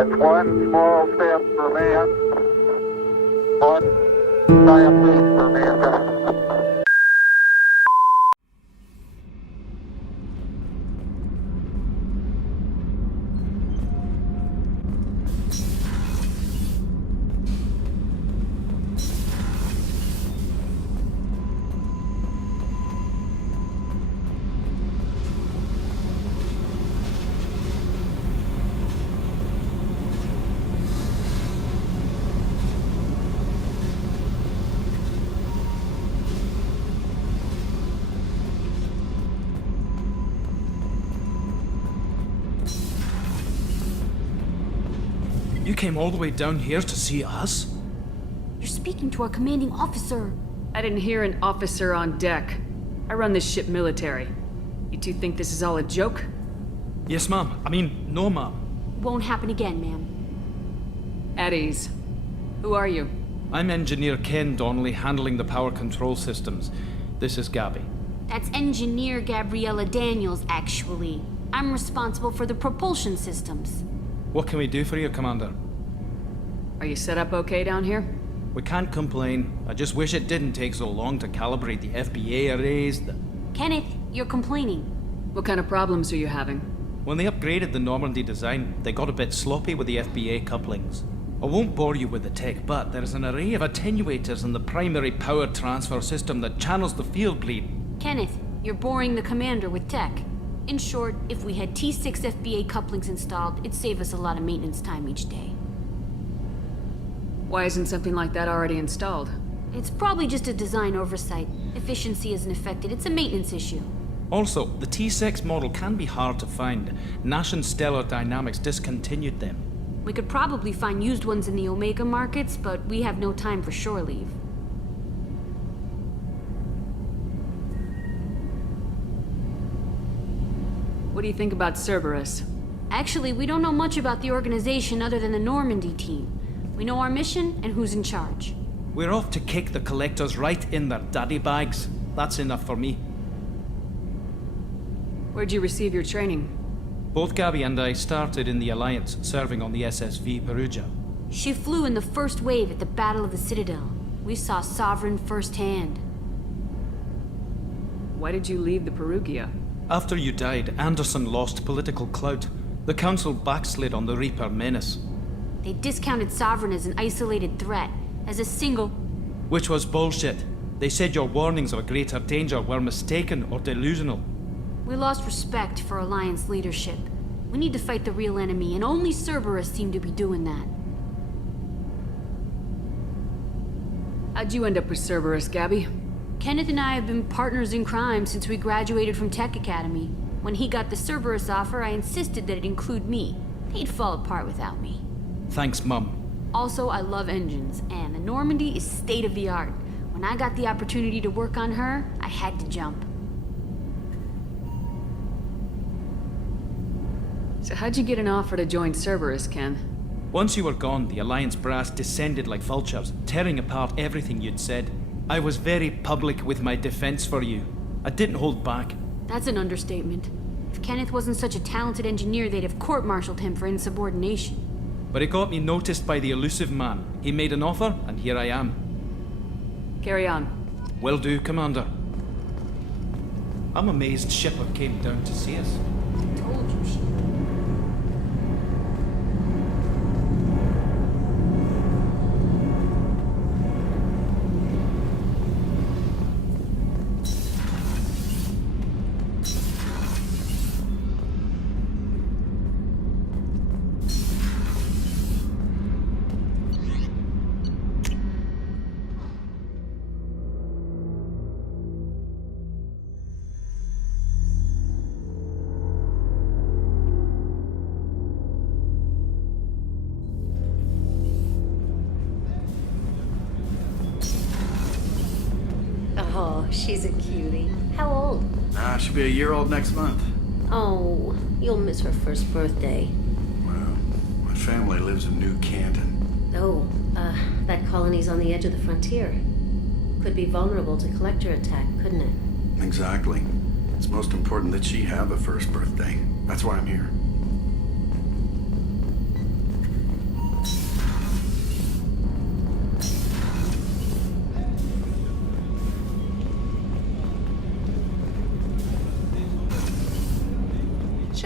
It's one small step for man, one giant leap for mankind. You came all the way down here to see us? You're speaking to our commanding officer. I didn't hear an officer on deck. I run this ship military. You two think this is all a joke? Yes, ma'am. No, ma'am. Won't happen again, ma'am. At ease. Who are you? I'm Engineer Ken Donnelly, handling the power control systems. This is Gabby. That's Engineer Gabriella Daniels, actually. I'm responsible for the propulsion systems. What can we do for you, Commander? Are you set up okay down here? We can't complain. I just wish it didn't take so long to calibrate the FBA arrays. Kenneth, you're complaining. What kind of problems are you having? When they upgraded the Normandy design, they got a bit sloppy with the FBA couplings. I won't bore you with the tech, but there's an array of attenuators in the primary power transfer system that channels the field bleed. Kenneth, you're boring the commander with tech. In short, if we had T6 FBA couplings installed, it'd save us a lot of maintenance time each day. Why isn't something like that already installed? It's probably just a design oversight. Efficiency isn't affected, it's a maintenance issue. Also, the T6 model can be hard to find. Nash and Stellar Dynamics discontinued them. We could probably find used ones in the Omega markets, but we have no time for shore leave. What do you think about Cerberus? Actually, we don't know much about the organization other than the Normandy team. We know our mission and who's in charge. We're off to kick the collectors right in their daddy bags. That's enough for me. Where'd you receive your training? Both Gabby and I started in the Alliance, serving on the SSV Perugia. She flew in the first wave at the Battle of the Citadel. We saw Sovereign firsthand. Why did you leave the Perugia? After you died, Anderson lost political clout. The Council backslid on the Reaper menace. They discounted Sovereign as an isolated threat, as a single... Which was bullshit. They said your warnings of a greater danger were mistaken or delusional. We lost respect for Alliance leadership. We need to fight the real enemy, and only Cerberus seemed to be doing that. How'd you end up with Cerberus, Gabby? Kenneth and I have been partners in crime since we graduated from Tech Academy. When he got the Cerberus offer, I insisted that it include me. He'd fall apart without me. Thanks, Mum. Also, I love engines, and the Normandy is state-of-the-art. When I got the opportunity to work on her, I had to jump. So how'd you get an offer to join Cerberus, Ken? Once you were gone, the Alliance brass descended like vultures, tearing apart everything you'd said. I was very public with my defense for you. I didn't hold back. That's an understatement. If Kenneth wasn't such a talented engineer, they'd have court-martialed him for insubordination. But it got me noticed by the elusive man. He made an offer, and here I am. Carry on. Will do, Commander. I'm amazed Sheppard came down to see us. Told you she... Oh, she's a cutie. How old? She'll be a year old next month. Oh, you'll miss her first birthday. Well, my family lives in New Canton. Oh, that colony's on the edge of the frontier. Could be vulnerable to collector attack, couldn't it? Exactly. It's most important that she have a first birthday. That's why I'm here.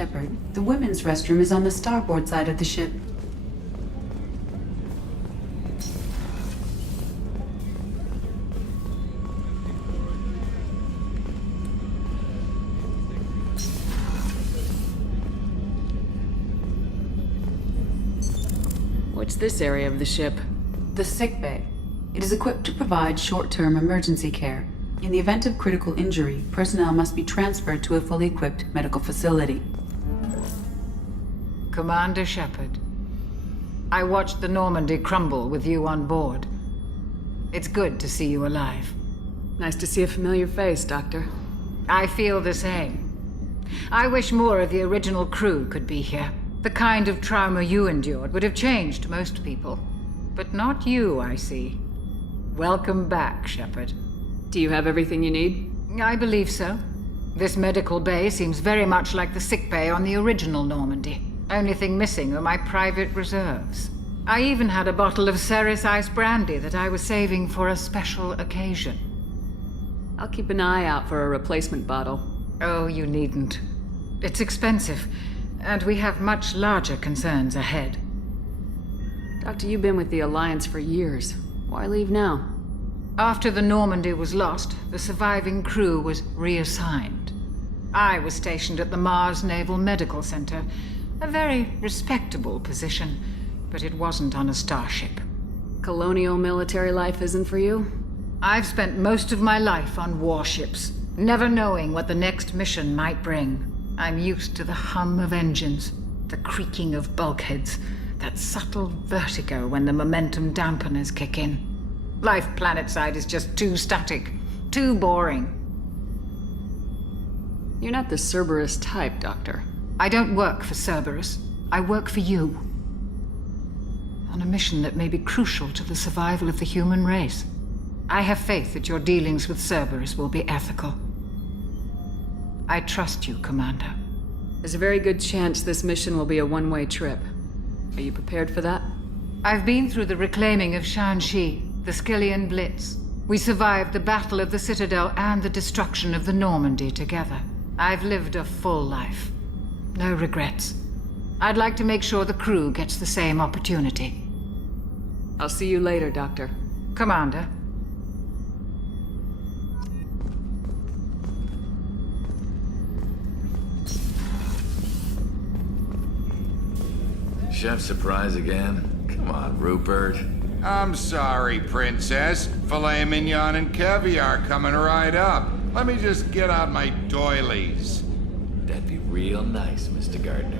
Sheppard, the women's restroom is on the starboard side of the ship. What's this area of the ship? The sick bay. It is equipped to provide short-term emergency care. In the event of critical injury, personnel must be transferred to a fully equipped medical facility. Commander Sheppard, I watched the Normandy crumble with you on board. It's good to see you alive. Nice to see a familiar face, Doctor. I feel the same. I wish more of the original crew could be here. The kind of trauma you endured would have changed most people. But not you, I see. Welcome back, Sheppard. Do you have everything you need? I believe so. This medical bay seems very much like the sick bay on the original Normandy. Only thing missing are my private reserves. I even had a bottle of Ceres Ice brandy that I was saving for a special occasion. I'll keep an eye out for a replacement bottle. Oh, you needn't. It's expensive, and we have much larger concerns ahead. Doctor, you've been with the Alliance for years. Why leave now? After the Normandy was lost, the surviving crew was reassigned. I was stationed at the Mars Naval Medical Center, a very respectable position, but it wasn't on a starship. Colonial military life isn't for you? I've spent most of my life on warships, never knowing what the next mission might bring. I'm used to the hum of engines, the creaking of bulkheads, that subtle vertigo when the momentum dampeners kick in. Life planetside is just too static, too boring. You're not the Cerberus type, Doctor. I don't work for Cerberus. I work for you. On a mission that may be crucial to the survival of the human race. I have faith that your dealings with Cerberus will be ethical. I trust you, Commander. There's a very good chance this mission will be a one-way trip. Are you prepared for that? I've been through the reclaiming of Shanxi, the Skillian Blitz. We survived the Battle of the Citadel and the destruction of the Normandy together. I've lived a full life. No regrets. I'd like to make sure the crew gets the same opportunity. I'll see you later, Doctor. Commander. Chef surprise again? Come on, Rupert. I'm sorry, Princess. Filet mignon and caviar coming right up. Let me just get out my doilies. That'd be real nice, Mr. Gardner.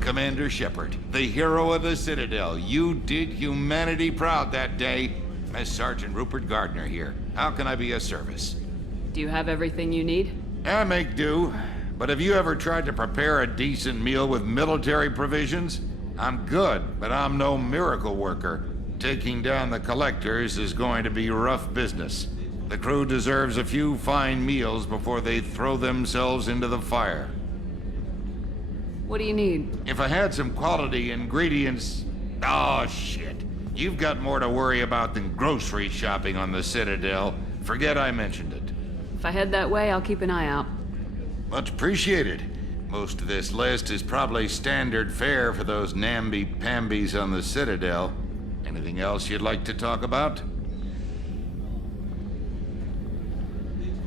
Commander Sheppard, the hero of the Citadel. You did humanity proud that day. Mess Sergeant Rupert Gardner here. How can I be of service? Do you have everything you need? I make do. But have you ever tried to prepare a decent meal with military provisions? I'm good, but I'm no miracle worker. Taking down the collectors is going to be rough business. The crew deserves a few fine meals before they throw themselves into the fire. What do you need? If I had some quality ingredients... Oh, shit. You've got more to worry about than grocery shopping on the Citadel. Forget I mentioned it. If I head that way, I'll keep an eye out. Much appreciated. Most of this list is probably standard fare for those namby-pambies on the Citadel. Anything else you'd like to talk about?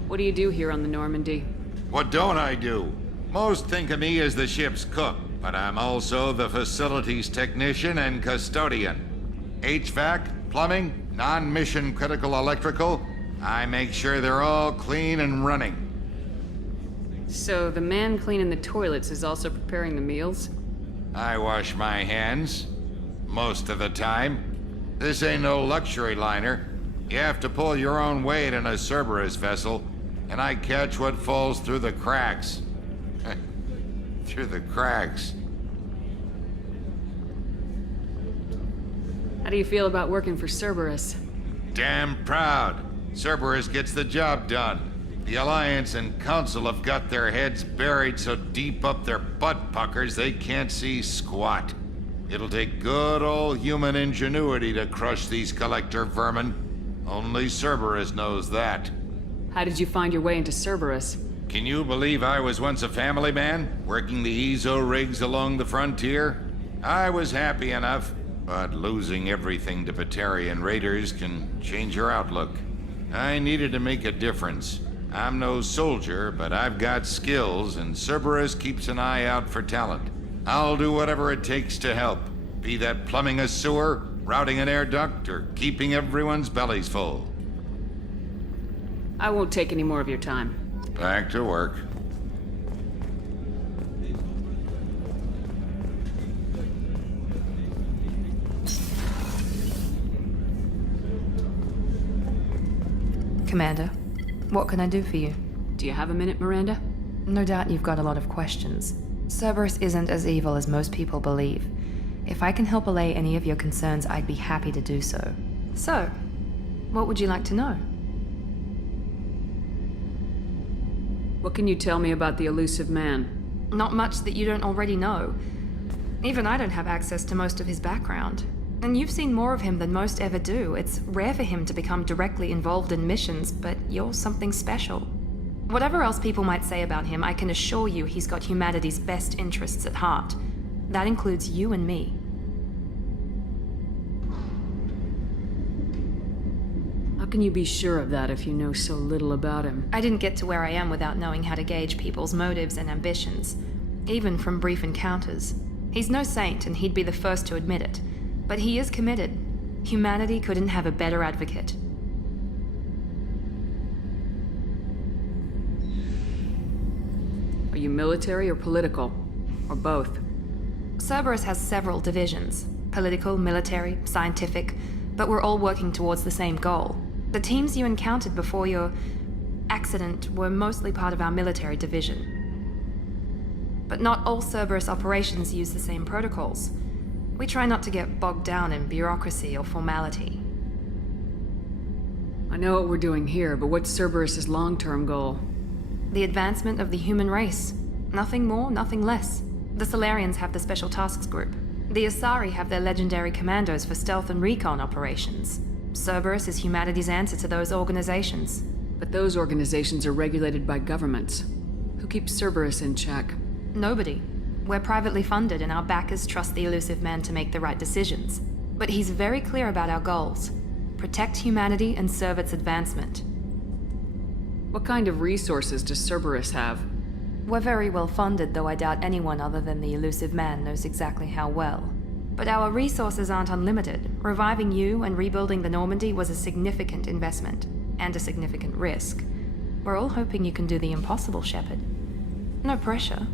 What do you do here on the Normandy? What don't I do? Most think of me as the ship's cook, but I'm also the facilities technician and custodian. HVAC, plumbing, non-mission critical electrical, I make sure they're all clean and running. So the man cleaning the toilets is also preparing the meals? I wash my hands. Most of the time. This ain't no luxury liner. You have to pull your own weight in a Cerberus vessel, and I catch what falls through the cracks. Through the cracks. How do you feel about working for Cerberus? Damn proud. Cerberus gets the job done. The Alliance and Council have got their heads buried so deep up their butt puckers they can't see squat. It'll take good old human ingenuity to crush these collector vermin. Only Cerberus knows that. How did you find your way into Cerberus? Can you believe I was once a family man, working the EZO rigs along the frontier? I was happy enough, but losing everything to Batarian raiders can change your outlook. I needed to make a difference. I'm no soldier, but I've got skills, and Cerberus keeps an eye out for talent. I'll do whatever it takes to help, be that plumbing a sewer, routing an air duct, or keeping everyone's bellies full. I won't take any more of your time. Back to work. Commander, what can I do for you? Do you have a minute, Miranda? No doubt you've got a lot of questions. Cerberus isn't as evil as most people believe. If I can help allay any of your concerns, I'd be happy to do so. So, what would you like to know? What can you tell me about the elusive man? Not much that you don't already know. Even I don't have access to most of his background. And you've seen more of him than most ever do. It's rare for him to become directly involved in missions, but you're something special. Whatever else people might say about him, I can assure you he's got humanity's best interests at heart. That includes you and me. How can you be sure of that if you know so little about him? I didn't get to where I am without knowing how to gauge people's motives and ambitions, even from brief encounters. He's no saint, and he'd be the first to admit it. But he is committed. Humanity couldn't have a better advocate. Are you military or political? Or both? Cerberus has several divisions. Political, military, scientific, but we're all working towards the same goal. The teams you encountered before your accident were mostly part of our military division. But not all Cerberus operations use the same protocols. We try not to get bogged down in bureaucracy or formality. I know what we're doing here, but what's Cerberus's long-term goal? The advancement of the human race. Nothing more, nothing less. The Solarians have the Special Tasks Group. The Asari have their legendary commandos for stealth and recon operations. Cerberus is humanity's answer to those organizations. But those organizations are regulated by governments. Who keeps Cerberus in check? Nobody. We're privately funded, and our backers trust the elusive man to make the right decisions. But he's very clear about our goals. Protect humanity and serve its advancement. What kind of resources does Cerberus have? We're very well funded, though I doubt anyone other than the elusive man knows exactly how well. But our resources aren't unlimited. Reviving you and rebuilding the Normandy was a significant investment, and a significant risk. We're all hoping you can do the impossible, Sheppard. No pressure.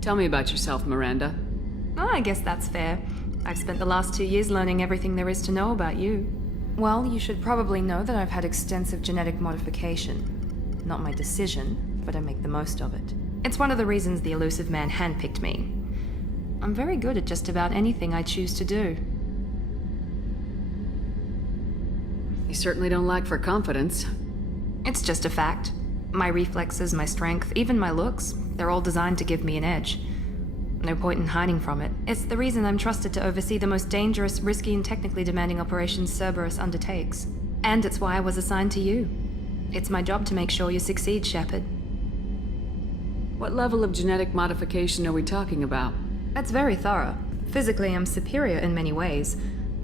Tell me about yourself, Miranda. Oh, I guess that's fair. I've spent the last 2 years learning everything there is to know about you. Well, you should probably know that I've had extensive genetic modification. Not my decision, but I make the most of it. It's one of the reasons the elusive man handpicked me. I'm very good at just about anything I choose to do. You certainly don't lack for confidence. It's just a fact. My reflexes, my strength, even my looks, they're all designed to give me an edge. No point in hiding from it. It's the reason I'm trusted to oversee the most dangerous, risky, and technically demanding operations Cerberus undertakes. And it's why I was assigned to you. It's my job to make sure you succeed, Sheppard. What level of genetic modification are we talking about? That's very thorough. Physically, I'm superior in many ways.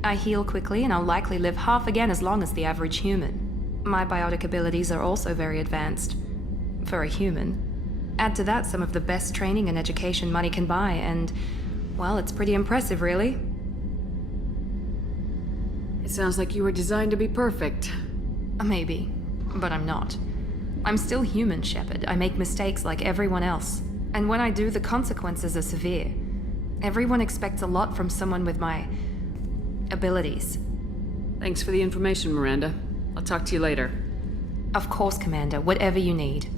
I heal quickly, and I'll likely live half again as long as the average human. My biotic abilities are also very advanced. For a human. Add to that some of the best training and education money can buy, and, well, it's pretty impressive, really. It sounds like you were designed to be perfect. Maybe, but I'm not. I'm still human, Sheppard. I make mistakes like everyone else. And when I do, the consequences are severe. Everyone expects a lot from someone with my abilities. Thanks for the information, Miranda. I'll talk to you later. Of course, Commander. Whatever you need.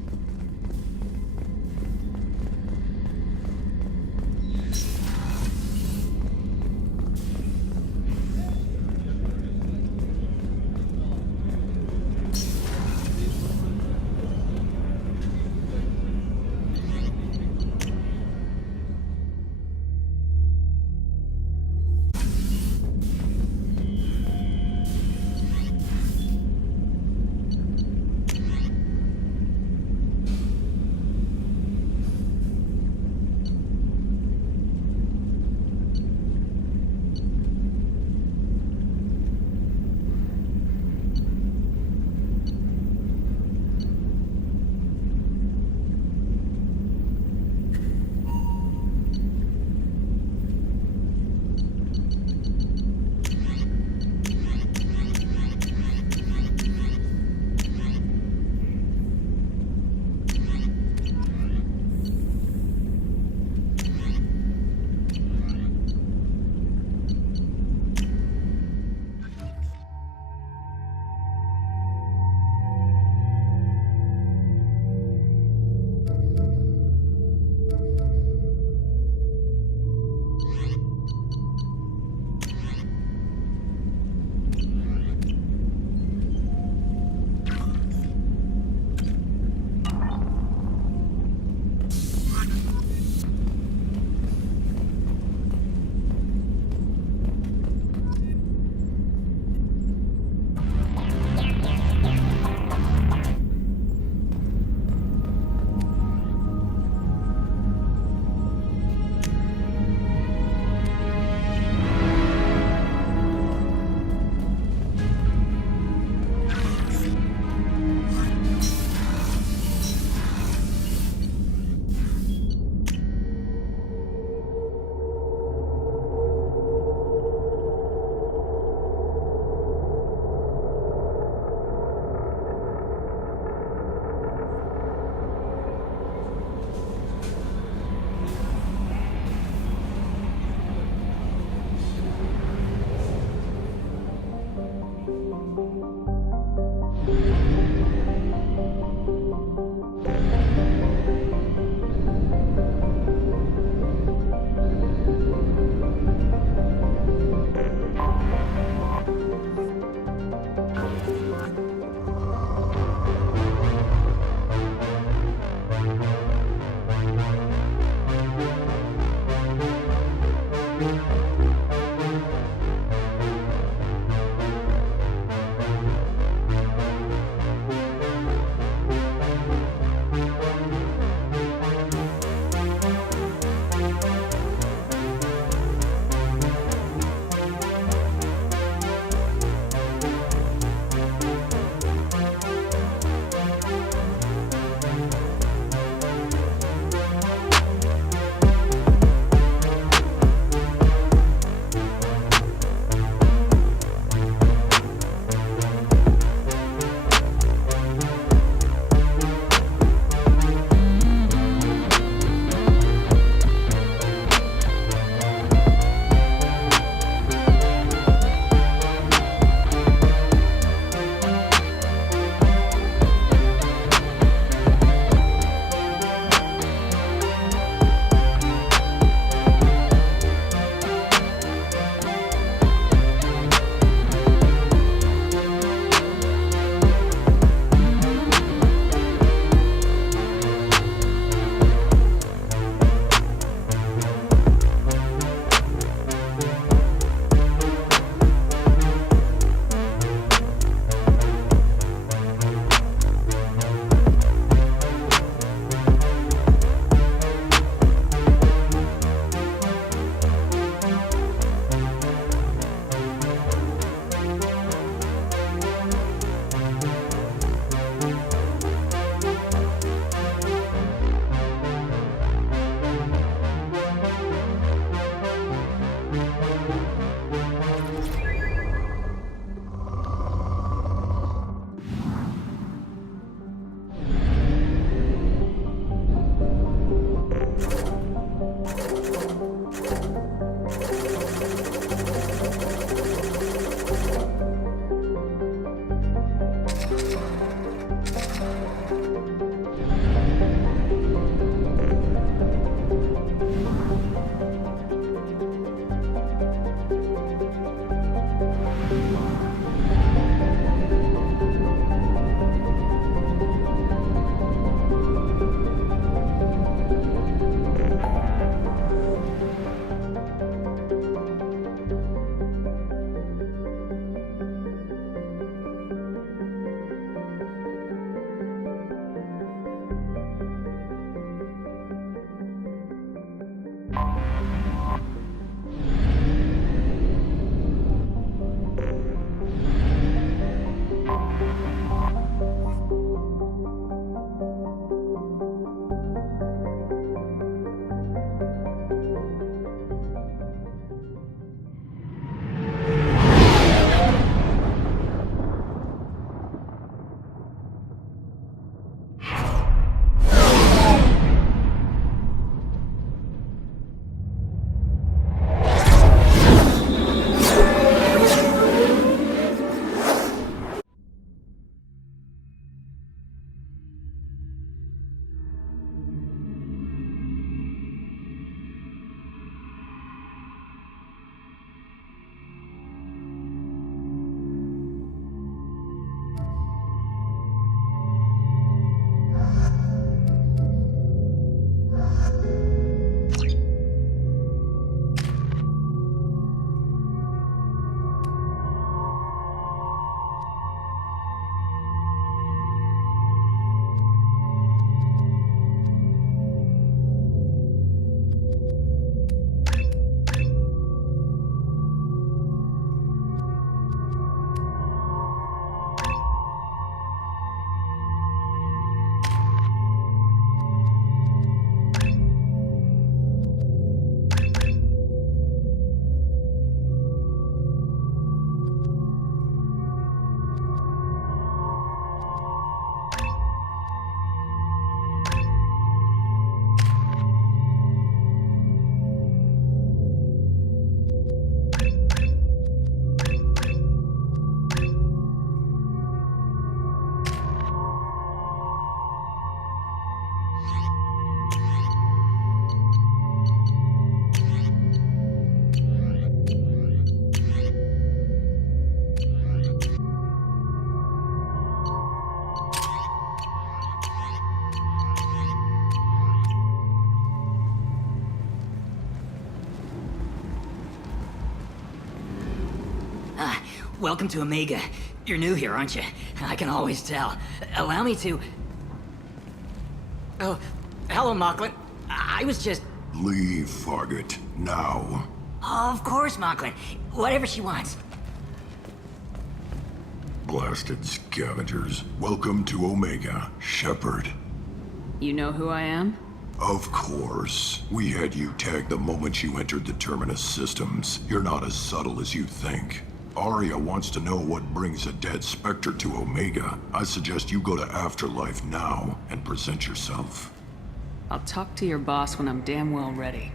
welcome to Omega. You're new here, aren't you? I can always tell. Allow me to... Oh, hello, Mocklin. I was just... Leave, Fargate. Now. Of course, Mocklin. Whatever she wants. Blasted scavengers. Welcome to Omega, Sheppard. You know who I am? Of course. We had you tagged the moment you entered the Terminus systems. You're not as subtle as you think. Arya wants to know what brings a dead Spectre to Omega. I suggest you go to Afterlife now and present yourself. I'll talk to your boss when I'm damn well ready.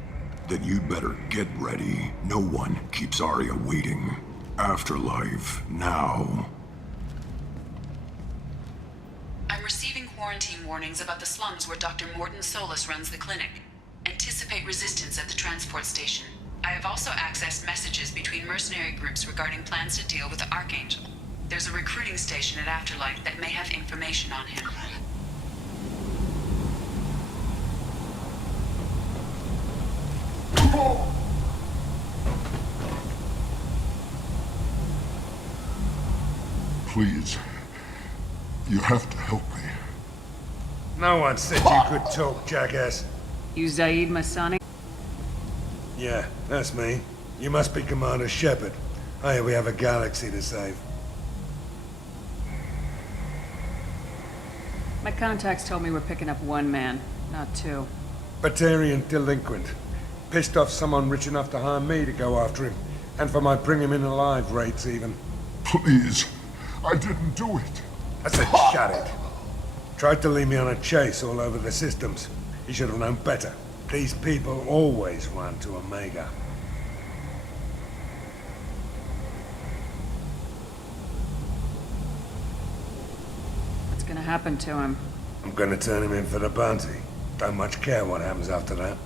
Then you'd better get ready. No one keeps Arya waiting. Afterlife now. I'm receiving quarantine warnings about the slums where Dr. Morton Solus runs the clinic. Anticipate resistance at the transport station. I have also accessed messages between mercenary groups regarding plans to deal with the Archangel. There's a recruiting station at Afterlife that may have information on him. Please. You have to help me. No one said you could talk, jackass. You Zaid Masani? Yeah, that's me. You must be Commander Sheppard. Hey, we have a galaxy to save. My contacts told me we're picking up one man, not two. Batarian delinquent. Pissed off someone rich enough to hire me to go after him. And for my bring him in alive rates even. Please. I didn't do it. I said shut it. Tried to lead me on a chase all over the systems. He should have known better. These people always run to Omega. What's gonna happen to him? I'm gonna turn him in for the bounty. Don't much care what happens after that.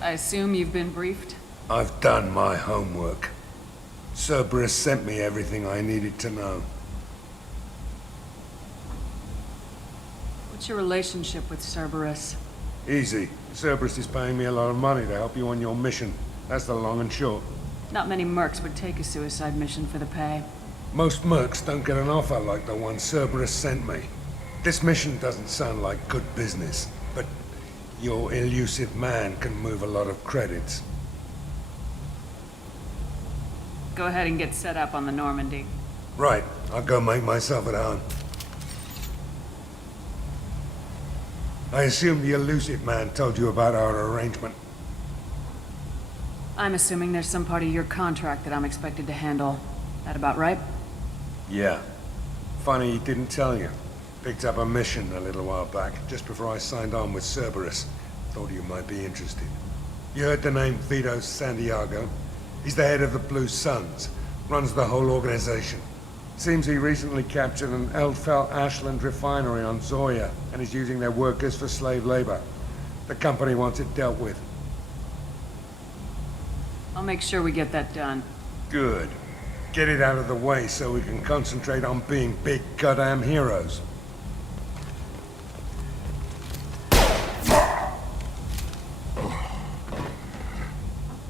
I assume you've been briefed? I've done my homework. Cerberus sent me everything I needed to know. What's your relationship with Cerberus? Easy. Cerberus is paying me a lot of money to help you on your mission. That's the long and short. Not many mercs would take a suicide mission for the pay. Most mercs don't get an offer like the one Cerberus sent me. This mission doesn't sound like good business, but your elusive man can move a lot of credits. Go ahead and get set up on the Normandy. Right. I'll go make myself at home. I assume the elusive man told you about our arrangement. I'm assuming there's some part of your contract that I'm expected to handle. That about right? Yeah. Funny he didn't tell you. Picked up a mission a little while back, just before I signed on with Cerberus. Thought you might be interested. You heard the name Vito Santiago? He's the head of the Blue Suns. Runs the whole organization. Seems he recently captured an Eldfell Ashland refinery on Zoya, and is using their workers for slave labor. The company wants it dealt with. I'll make sure we get that done. Good. Get it out of the way so we can concentrate on being big goddamn heroes.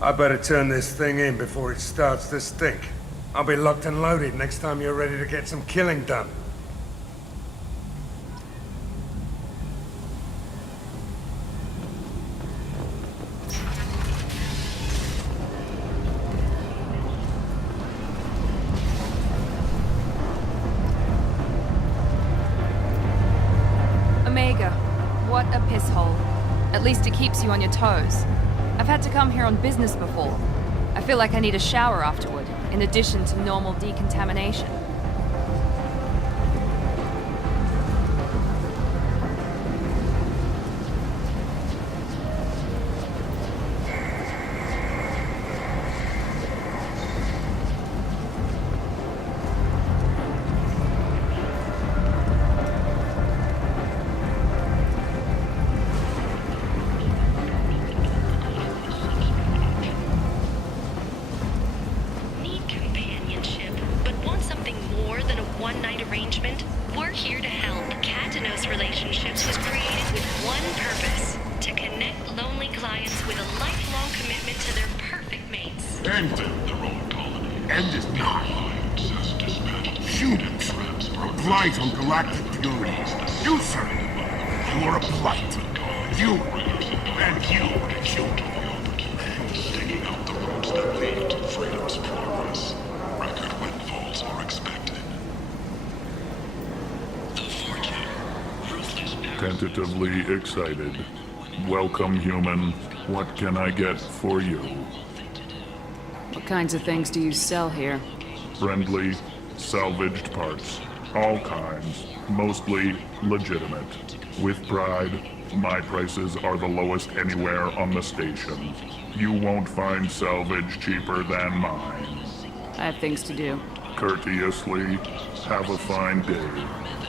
I better turn this thing in before it starts to stink. I'll be locked and loaded next time you're ready to get some killing done. Omega, what a piss hole. At least it keeps you on your toes. I've had to come here on business before. I feel like I need a shower afterward, in addition to normal decontamination. Need companionship, but want something entered and is not. Humans are a blight on galactic purity. You, sir, you are a blight. You and you. Digging out the roads that lead to freedom's progress. Record windfalls are expected. Tentatively excited. Welcome, human. What can I get for you? What kinds of things do you sell here? Friendly, salvaged parts. All kinds. Mostly legitimate. With pride, my prices are the lowest anywhere on the station. You won't find salvage cheaper than mine. I have things to do. Courteously, have a fine day.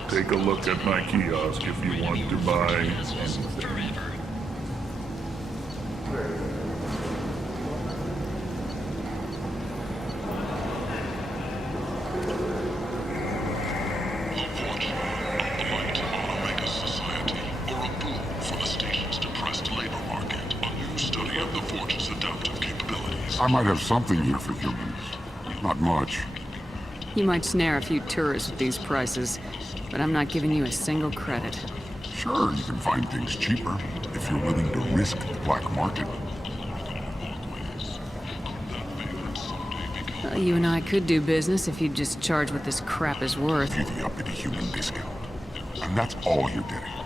Take a look at my kiosk if you want to buy anything. I might have something here for humans. Not much. You might snare a few tourists with these prices, but I'm not giving you a single credit. Sure, you can find things cheaper if you're willing to risk the black market. Well, you and I could do business if you'd just charge what this crap is worth. Give the uppity human discount. And that's all you're getting.